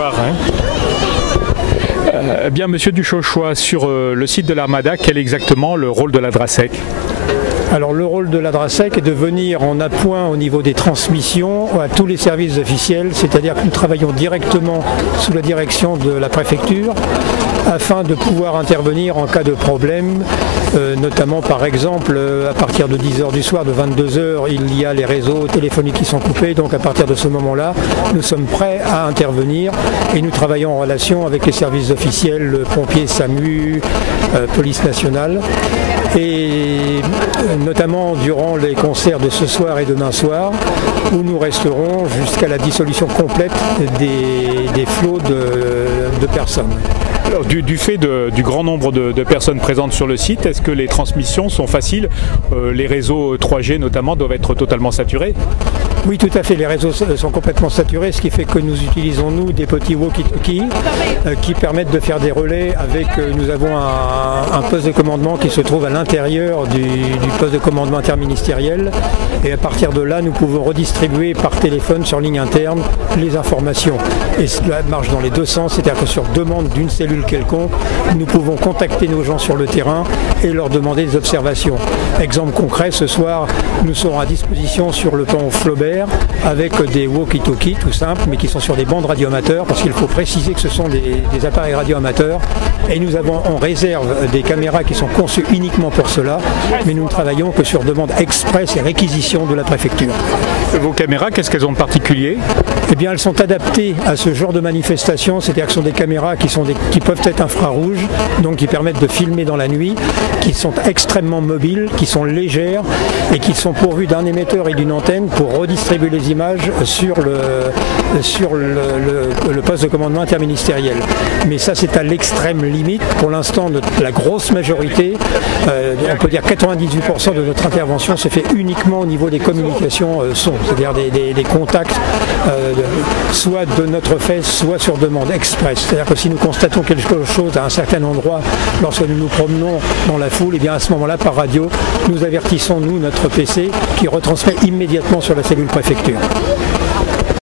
voir. Hein. Bien, Monsieur Duchauchois, sur le site de l'Armada, quel est exactement le rôle de la DRASEC ? Alors le rôle de la DRASEC est de venir en appoint au niveau des transmissions à tous les services officiels, c'est-à-dire que nous travaillons directement sous la direction de la préfecture afin de pouvoir intervenir en cas de problème, notamment par exemple à partir de 10h du soir, de 22h, il y a les réseaux téléphoniques qui sont coupés, donc à partir de ce moment-là, nous sommes prêts à intervenir et nous travaillons en relation avec les services officiels, pompiers, SAMU, police nationale, et notamment durant les concerts de ce soir et demain soir, où nous resterons jusqu'à la dissolution complète des flots de personnes. Alors, du fait du grand nombre de personnes présentes sur le site, est-ce que les transmissions sont faciles? Les réseaux 3G notamment doivent être totalement saturés? Oui, tout à fait, les réseaux sont complètement saturés, ce qui fait que nous utilisons, nous, des petits walkie-talkies qui permettent de faire des relais avec, nous avons un poste de commandement qui se trouve à l'intérieur du poste de commandement interministériel, et à partir de là, nous pouvons redistribuer par téléphone sur ligne interne les informations. Et cela marche dans les deux sens, c'est-à-dire que sur demande d'une cellule quelconque, nous pouvons contacter nos gens sur le terrain et leur demander des observations. Exemple concret, ce soir, nous serons à disposition sur le pont Flaubert avec des walkie-talkies tout simples, mais qui sont sur des bandes radioamateurs, parce qu'il faut préciser que ce sont des appareils radioamateurs, et nous avons en réserve des caméras qui sont conçues uniquement pour cela, mais nous ne travaillons que sur demande express et réquisition de la préfecture. Vos caméras, qu'est-ce qu'elles ont de particulier? Eh bien, elles sont adaptées à ce genre de manifestation, c'est-à-dire que ce sont des caméras qui peuvent être infrarouges, donc qui permettent de filmer dans la nuit, qui sont extrêmement mobiles, qui sont légères et qui sont pourvues d'un émetteur et d'une antenne pour redistribuer les images sur le poste de commandement interministériel. Mais ça, c'est à l'extrême limite. Pour l'instant, la grosse majorité, on peut dire 98% de notre intervention se fait uniquement au niveau des communications son, c'est-à-dire des contacts soit de notre fait, soit sur demande express. C'est-à-dire que si nous constatons quelque chose à un certain endroit, lorsque nous nous promenons dans la foule, et bien à ce moment-là, par radio, nous avertissons, nous, notre PC, qui retransmet immédiatement sur la cellule préfecture.